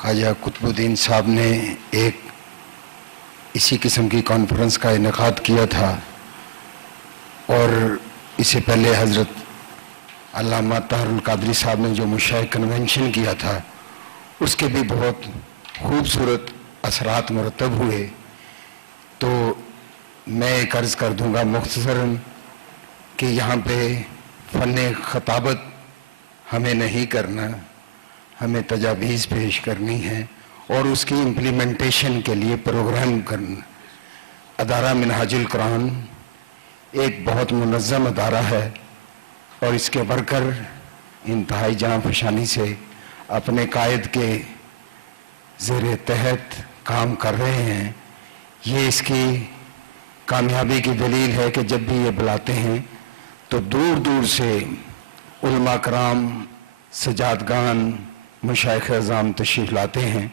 خواجہ قطب الدین صاحب نے ایک اسی قسم کی کانفرنس کا انعقاد کیا تھا اور اس سے پہلے حضرت علامہ طاہر القادری صاحب نے جو مشاہد کنونشن کیا تھا اس کے بھی بہت خوبصورت اثرات مرتب ہوئے. تو میں ایک عرض کر دوں گا مختصراً کہ یہاں پہ فن خطابت ہمیں نہیں کرنا، ہمیں تجاویز پیش کرنی ہے اور اس کی امپلیمنٹیشن کے لیے پروگرام کرنا. ادارہ منہاج القرآن ایک بہت منظم ادارہ ہے اور اس کے ورکر انتہائی جاں فشانی سے اپنے قائد کے زیر تحت کام کر رہے ہیں. یہ اس کی کامیابی کی دلیل ہے کہ جب بھی یہ بلاتے ہیں تو دور دور سے علماء کرام، سجادگان، مشائخ اعظام تشریف لاتے ہیں.